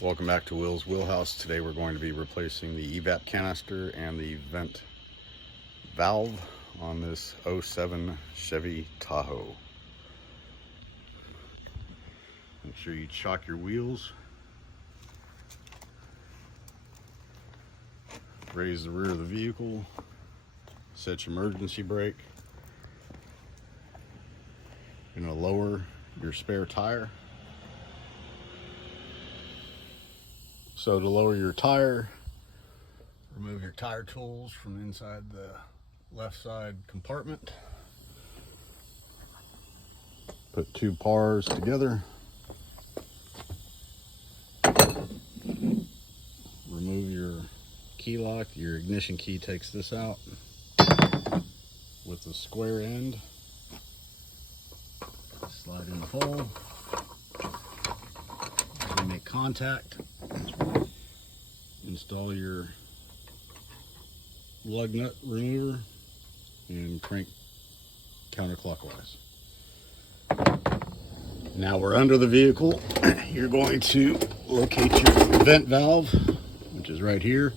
Welcome back to Will's Wheelhouse. Today we're going to be replacing the Evap canister and the vent valve on this '07 Chevy Tahoe. Make sure you chock your wheels. Raise the rear of the vehicle. Set your emergency brake. You're going to lower your spare tire. So to lower your tire, remove your tire tools from inside the left side compartment. Put two pars together. Remove your key lock. Your ignition key takes this out with the square end. Slide in the hole. As you make contact, install your lug nut remover and crank counterclockwise. Now we're under the vehicle. You're going to locate your vent valve, which is right here.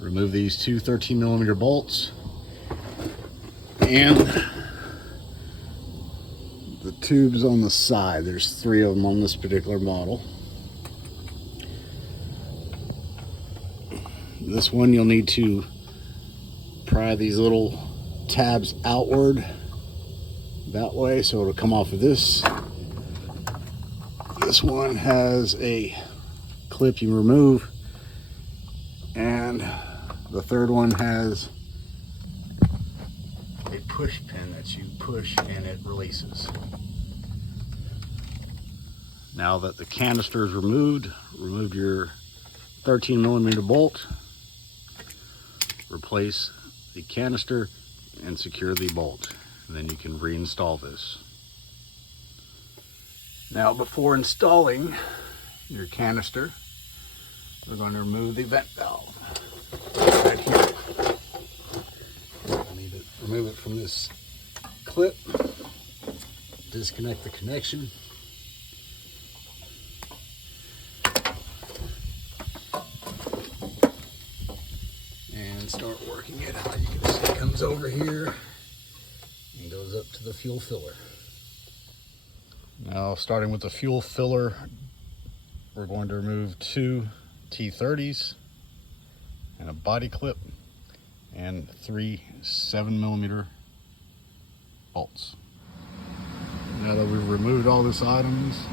Remove these two 13mm bolts and the tubes on the side. There's 3 of them on this particular model. This one you'll need to pry these little tabs outward that way so it'll come off of this. This one has a clip you remove, and the third one has a push pin that you push and it releases. Now that the canister is removed, remove your 13mm bolt. Replace the canister and secure the bolt, and then you can reinstall this. Now, before installing your canister, we're going to remove the vent valve right here. I need to remove it from this clip, disconnect the connection. And start working it out. You can see it comes over here and goes up to the fuel filler. Now, starting with the fuel filler, we're going to remove 2 T30s and a body clip and 3 7mm bolts. Now that we've removed all these items,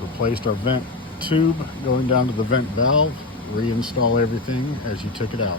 replaced our vent tube going down to the vent valve, reinstall everything as you took it out.